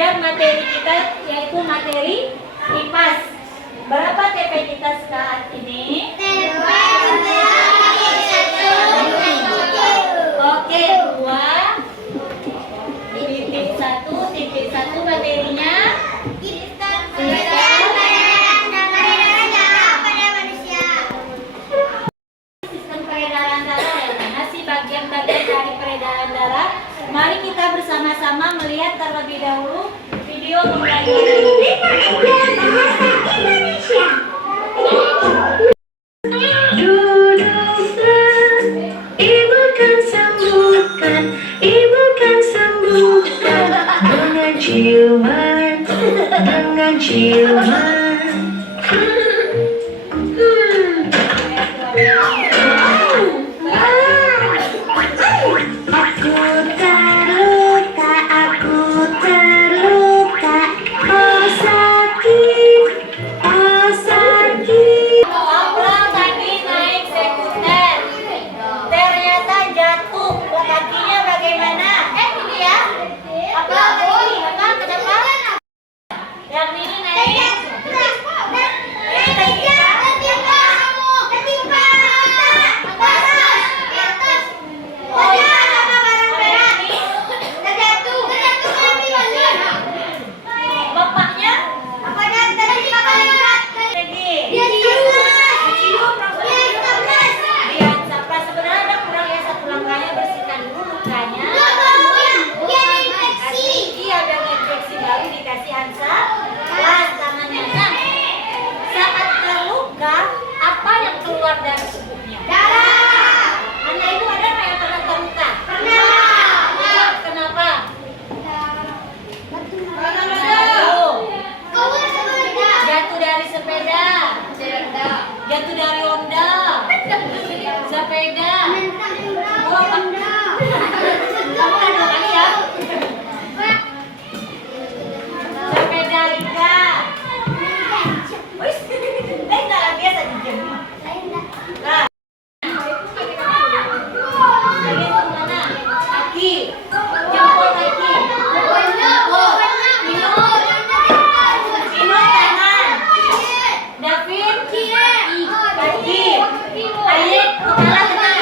belajar materi kita yaitu materi IPAS. Berapa TP kita saat ini? Oke, 2. Titik 1 materinya sistem peredaran darah. Yang mana sih bagian-bagian dari peredaran darah? Mari kita bersama-sama melihat terlebih dahulu video mengenai Indonesia. Ibu kan sembuhkan dengan ciuman. Aku terluka, oh sakit. Abang tadi naik skuter, ternyata jatuh. Kakinya bagaimana? Ini ya. Abang kenapa? Yang ini naik. Bapaknya? Sebenarnya ada kurang ya satu langkahnya, bersihkan dulu lukanya. Iya, udah infeksi baru dikasih Hansa. Tangannya. Nah, saat terluka, apa yang keluar dari tubuhnya? Darah. Anda itu ada nggak yang pernah terluka? Pernah. Kenapa? Jatuh dari sepeda. Jatuh dari Honda. Sepeda. Oh, kamu ada 2 kali ya? Sepeda Rika. Wih, nggak biasa dijam. Nah, ini mana? Kaki, jempol kaki. Ino tangan. Davin kaki. Ayet kepala kena.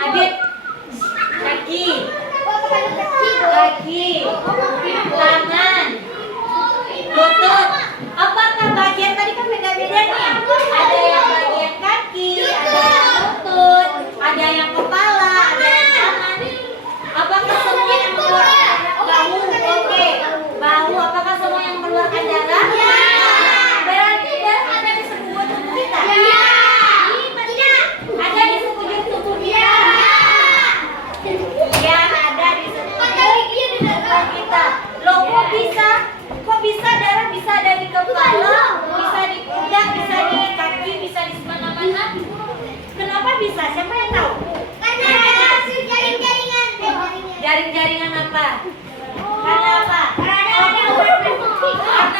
Adit kaki, tangan, lutut. Apakah bagian tadi kan beda-beda nih? Ada yang bagian kaki, ada yang lutut, ada yang kepala, ada yang tangan. Apakah semua yang mengeluarkan bahu? Oke, bahu. Apakah semua yang mengeluarkan darah? Berarti darah ada di sekujur tubuh kita. Ada di sekujur tubuh kita. Ya, ada di sekujur tubuh kita. Loh, kok bisa darah bisa ada di kepala, bisa di pundak, bisa di kaki, bisa di mana-mana? Kenapa bisa? Siapa yang tahu? Karena ada jaring-jaringan. Jaring-jaringan apa? Karena apa? Karena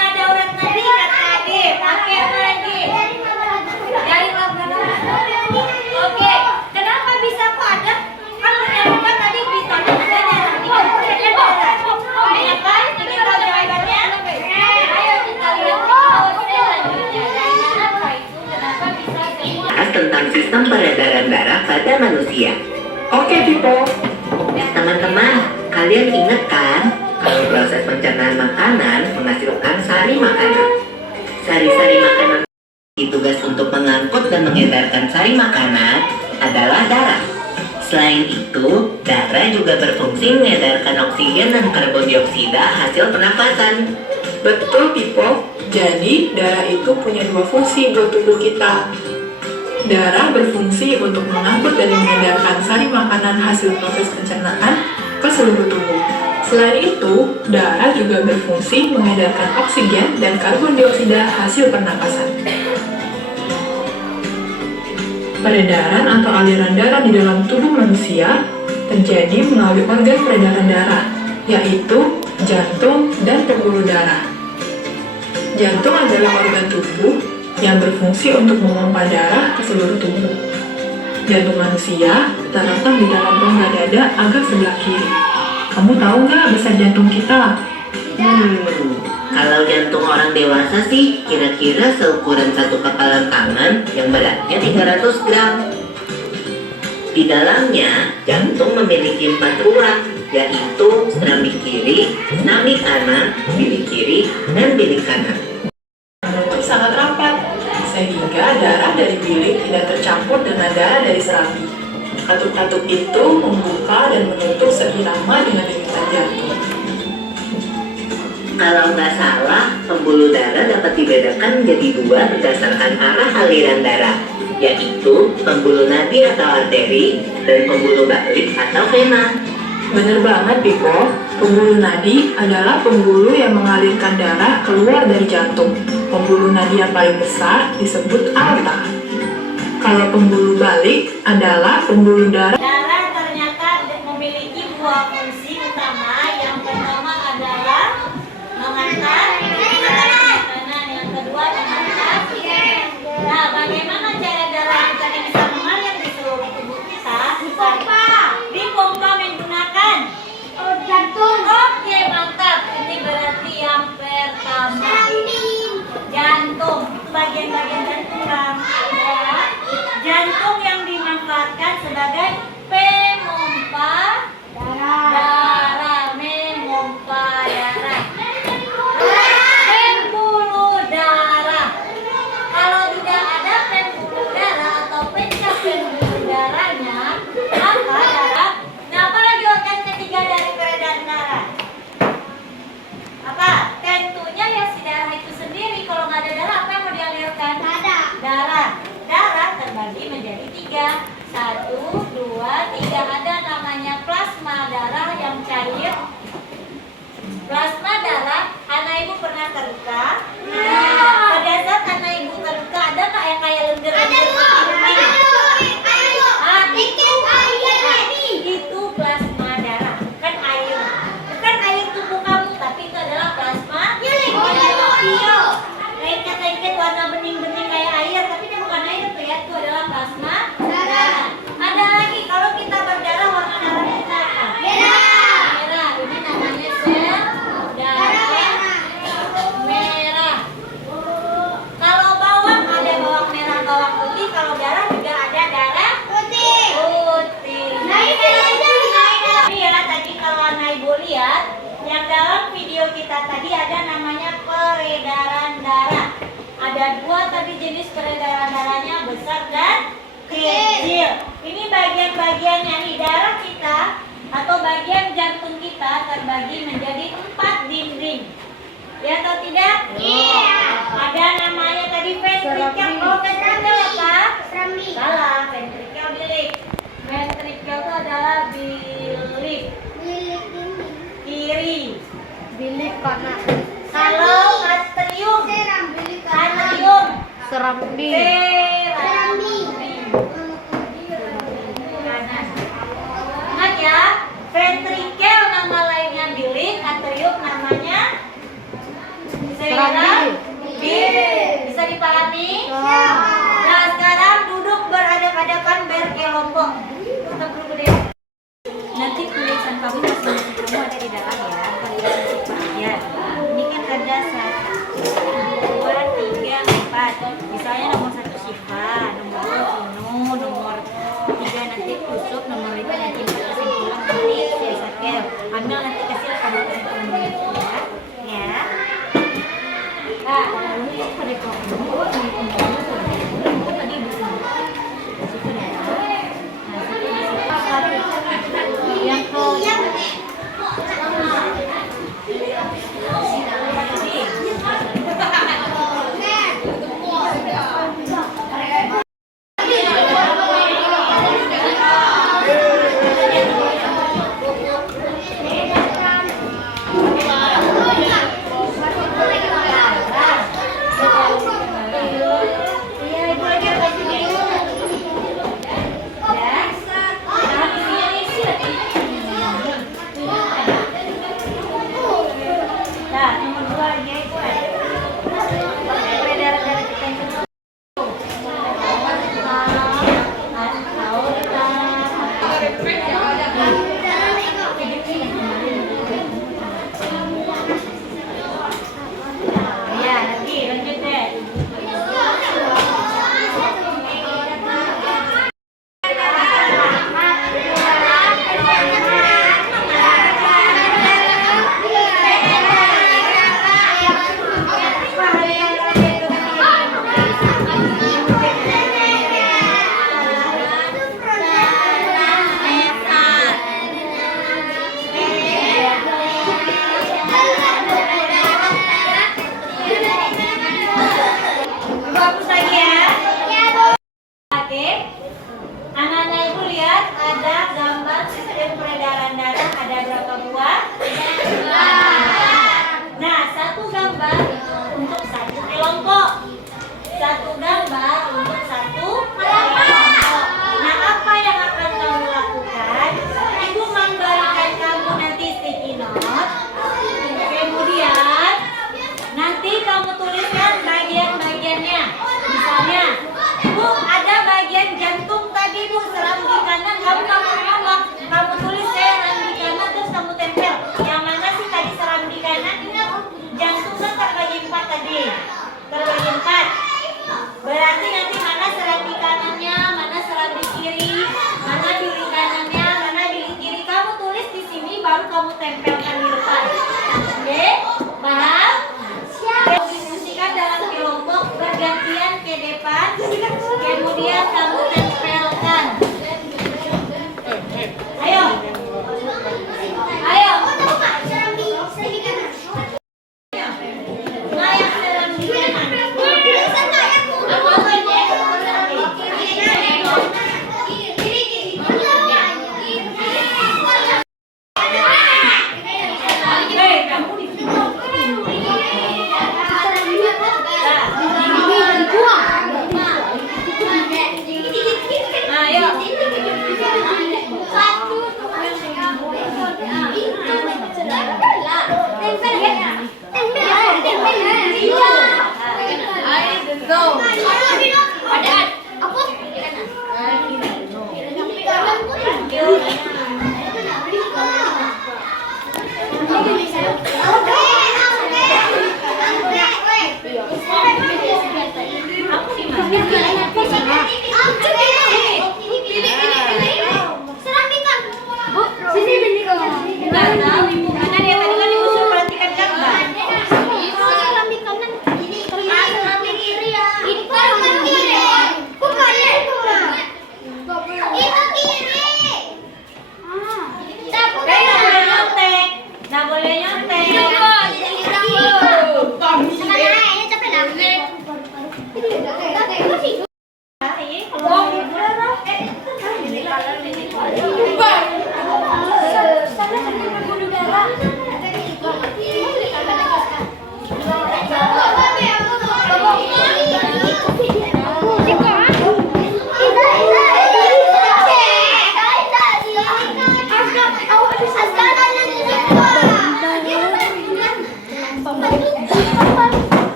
ada urat nadi, kata Ade. Pakai apa lagi? Jaring laboratorium. Oke, kenapa bisa kok ada? Kan ternyata tadi di tangan ada darah, di kaki ada darah. Kenapa? Ingin tahu jawabannya? Ayo kita lihat selanjutnya. Jaringan apa itu? Kenapa bisa semua? Tentang sistem peredaran darah pada manusia. Oke, Pipo. Teman-teman, kalian ingat kan kalau proses pencernaan makanan menghasilkan sari makanan. Sari-sari makanan tugas untuk mengangkut dan mengedarkan sari makanan adalah darah. Selain itu, darah juga berfungsi mengedarkan oksigen dan karbon dioksida hasil pernafasan. Betul, Pipo. Jadi, darah itu punya 2 fungsi buat tubuh kita. Darah berfungsi untuk mengangkut dan mengedarkan sari makanan hasil proses pencernaan ke seluruh tubuh. Selain itu, darah juga berfungsi mengedarkan oksigen dan karbon dioksida hasil pernapasan. Peredaran atau aliran darah di dalam tubuh manusia terjadi melalui organ peredaran darah, yaitu jantung dan pembuluh darah. Jantung adalah organ tubuh yang berfungsi untuk memompa darah ke seluruh tubuh. Jantung manusia terletak di dalam rongga dada agak sebelah kiri. Kamu tahu nggak besar jantung kita? Kalau jantung orang dewasa sih kira-kira seukuran satu kepalan tangan yang beratnya 300 gram. Di dalamnya, jantung memiliki 4 ruang, yaitu serambi kiri, serambi kanan, bilik kiri, dan bilik kanan. Menutup sangat rapat, sehingga darah dari bilik tidak tercampur dengan darah dari serambi. Katup-katup itu membuka dan menutup seirama dengan denyutan jantung. Kalau nggak salah, pembuluh darah dapat dibedakan menjadi 2 berdasarkan arah aliran darah, yaitu pembuluh nadi atau arteri dan pembuluh balik atau vena. Bener banget, Pipo. Pembuluh nadi adalah pembuluh yang mengalirkan darah keluar dari jantung. Pembuluh nadi yang paling besar disebut aorta. Kalau pembuluh balik adalah pembuluh darah. Darah ternyata memiliki 2 fungsi utama. Yang pertama adalah mengantar makanan, yang kedua mengantar. Nah, bagaimana cara darah kita bisa mengalir di seluruh tubuh kita? Dipompa menggunakan Jantung. Oke, mantap. Ini berarti yang pertama. Jantung. Itu bagian-bagian jantung kan? Ya. Jantung yang dimanfaatkan sebagai pemompa darah. Memompa darah. Pembuluh darah. Kalau tidak ada pembuluh darah atau pencak pembuluh darahnya, maka darah. Nah, apa lagi organ ketiga dari peredaran darah? Apa? Tentunya ya si darah itu sendiri. Kalau nggak ada darah, apa yang mau dialirkan? Darah. Darah terbagi menjadi 3. 1, 2, 3. Ada namanya plasma darah yang cair. Plasma darah, anak ibu pernah terluka? Pada saat anak ibu terluka, ada nggak yang kayak lendir-lendir? Itu plasma darah, bukan air. Bukan air tubuh kamu, tapi itu adalah plasma. Lengket-lengket warna bening-bening kayak air, tapi itu bukan air tuh ya, itu adalah plasma darah. Ada lagi, kalau kita berdarah warna darahnya kita apa? Merah. Ini namanya sel darah merah. Kalau bawang ada bawang merah, bawang putih. Kalau darah juga ada darah putih. Tapi ya tadi kalau anak ibu lihat, yang dalam video kita tadi ada namanya peredaran darah. Ada 2 tadi jenis peredaran darahnya, besar dan kecil. Ini bagian-bagiannya nih, darah kita atau bagian jantung kita terbagi menjadi 4 dinding. Ya atau tidak? Iya. Ada namanya tadi ventrikel. Oh, ventrikel apa? Salah, ventrikel bilik. Ventrikel itu adalah bilik kiri. Bilik kanan. Kalau atrium, atrium, Serambi. serambi. Kanan. Ingat ya, ventrikel nama lainnya bilik, atrium namanya serambi. Bisa dipahami? Nah, sekarang duduk berhadapan-hadapan berkelompok. Tetap dulu deh. Nanti tulisan kamu masing-masing kamu ada di dalam ya. Kalian sisip aja. Ini kan ada 1, 2, 3, 4. Misalnya nomor 1 Syifa, nomor 2 Vino, nomor 3 nanti Kusuk, nomor 5 nanti 4 kesimpulan nanti saya Sakel. Ambil nanti kasih kamu kesimpulan nanti ya. Ya. Nah, lalu ini pada kelompok ini tadi ibu sudah. Situ ya. Nah, baru kamu ngomong, kamu tulis saya serambi kanan terus kamu tempel. Yang mana sih tadi serambi kanan? Ingat jantung kan terbagi 4 tadi, terbagi 4. Berarti nanti mana serambi kanannya, mana serambi kiri, mana bilik kanannya, mana bilik kiri. Kamu tulis di sini baru kamu tempelkan di depan. Oke, paham? Distribusikan dalam kelompok bergantian ke depan, kemudian kamu tempelkan. Ayo, ayo. Nah, yang serambi kanan.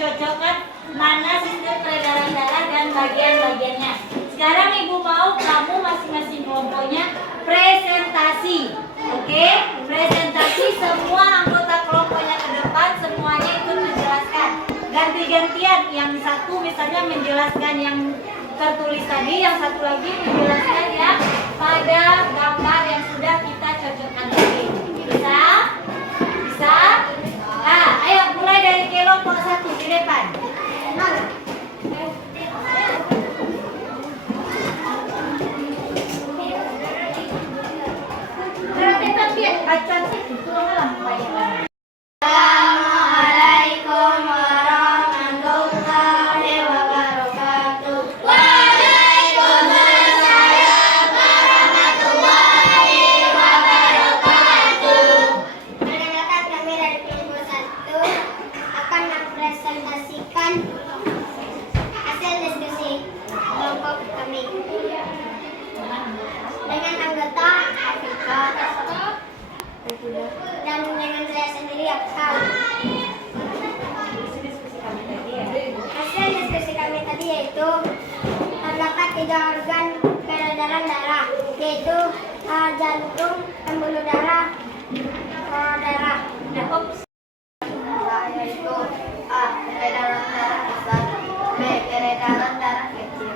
mencocokkan mana sistem peredaran darah dan bagian-bagiannya. Sekarang ibu mau kamu masing-masing kelompoknya presentasi. Oke, presentasi semua anggota kelompoknya ke depan, semuanya ikut menjelaskan. Ganti-gantian, yang satu misalnya menjelaskan yang tertulis tadi, yang satu lagi menjelaskan yang pada gambar yang sudah kita cocokkan tadi. Bisa? Bisa? Nah, ayo mulai dari kelompok 1 di depan. Assalamualaikum warahmatullahi wabarakatuh. Waalaikumsalam warahmatullahi wabarakatuh. dan dengan saya sendiri yang tahu. Hasil diskusi kami tadi yaitu terdapat 3 organ peredaran darah, yaitu jantung, pembuluh darah, darah. Nah, ops. Yaitu A. Peredaran darah besar, B. Peredaran darah kecil.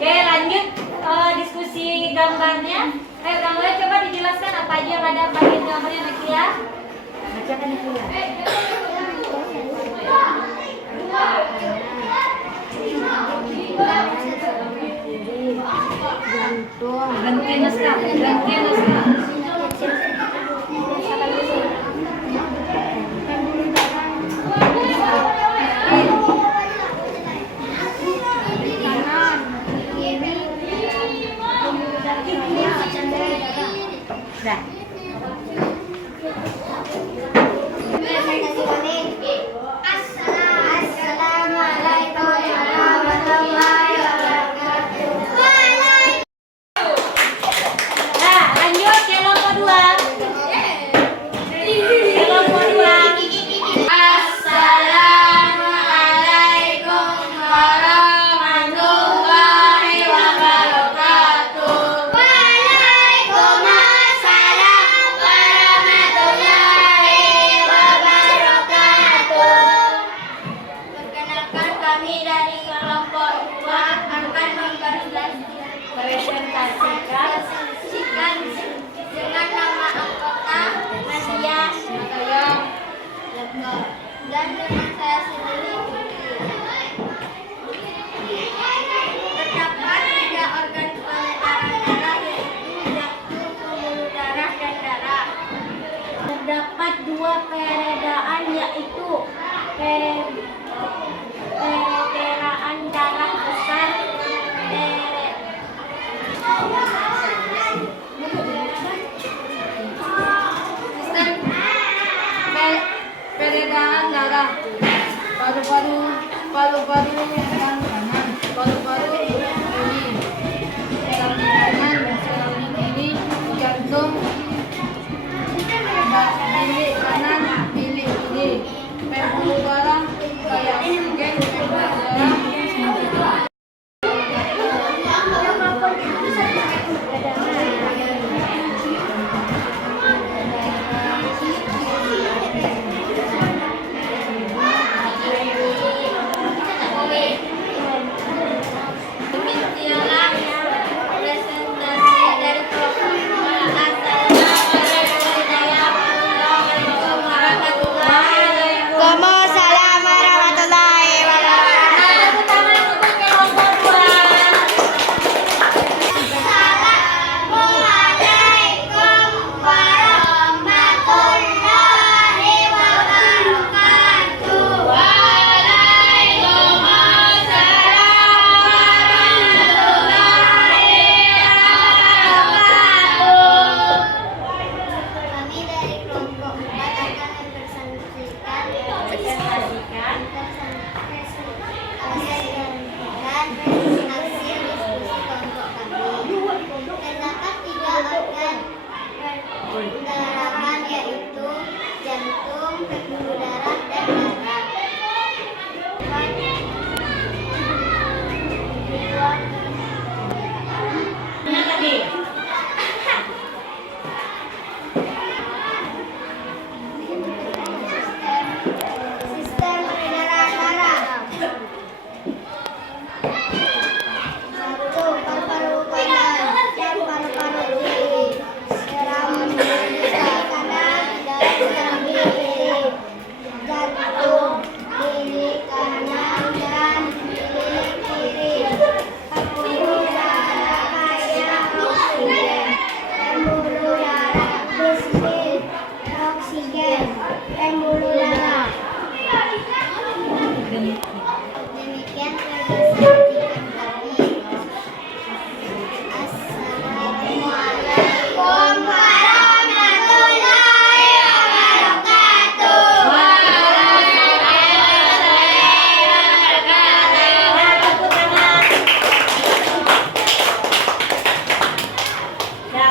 Oke, lanjut diskusi gambarnya. Ayo gambarnya coba dijelaskan apa aja yang ada bagian gambarnya, Nakia. Bacakan Nakia. Ganti naskah, ganti naskah. Dah. Assalamualaikum warahmatullahi wabarakatuh. Nah, lanjut kelompok 2. Kelompok 2. Assalamualaikum warahmatullahi wabarakatuh. Waalaikumsalam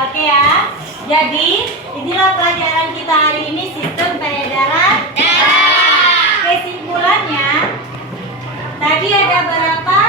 Oke ya. Jadi inilah pelajaran kita hari ini, sistem peredaran darah. Kesimpulannya, tadi ada berapa